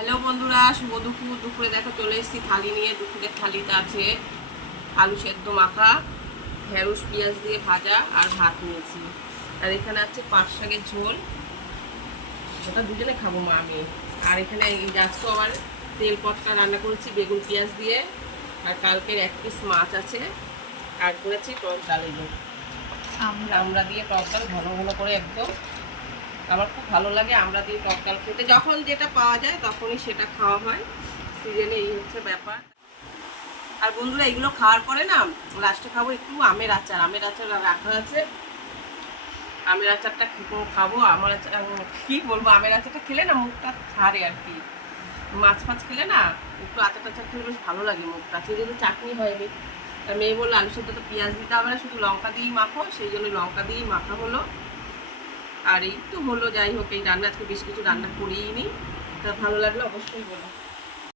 Hello বন্ধুরা শুভ দুপুর। দুপুরে দেখো চলে এসেছি থালি নিয়ে। দুপুরের থালিতে আছে আলু সেদ্ধ মাখা ঢেঁড়স পেঁয়াজ দিয়ে ভাজা আর ভাত নিয়েছি। আর এখানে আছে পাঁচ শাকের ঝোল। ওটা দুজনে খাব মা আমি। আর এখানে এই আজকে আবার তেল পটকা রান্না করেছি বেগুন পেঁয়াজ দিয়ে। আর কালকের এক পিস মাছ আছে। আর করেছি টক ডাল এগুলো আমরা আমরা দিয়ে টক ডাল ঘন ঘন করে একদম আমার খুব ভালো লাগে, আমরা দিয়ে ডাল খেতে। যখন যেটা পাওয়া যায় তখনই সেটা খাওয়া হয়। সিজনে এই হচ্ছে ব্যাপার। আর বন্ধুরা, এগুলো খাওয়ার পরে না লাস্টে খাব একটু আমের আচার। আমের আচার রাখা আছে। আমের আচারটা খাব? আমার কি বলব? আমের আচারটা খেলে না মুখটা ছাড়ে আর কি। মাছ ফাছ খেলে না, একটু আচার টাচার খেলে বেশ ভালো লাগে মুখটা। আজকে যেহেতু চাটনি হয়নি মেয়ে বলল আলু সেদ্ধ তো পেঁয়াজ দিতে হবে না, শুধু লঙ্কা দিয়েই মাখো। সেই জন্য লঙ্কা দিয়েই মাখা হলো। আর এই তো হলো, যাই হোক, এই রান্না আজকে বেশ কিছু রান্না করিয়ে নিই তা ভালো লাগলে, অবশ্যই বলো।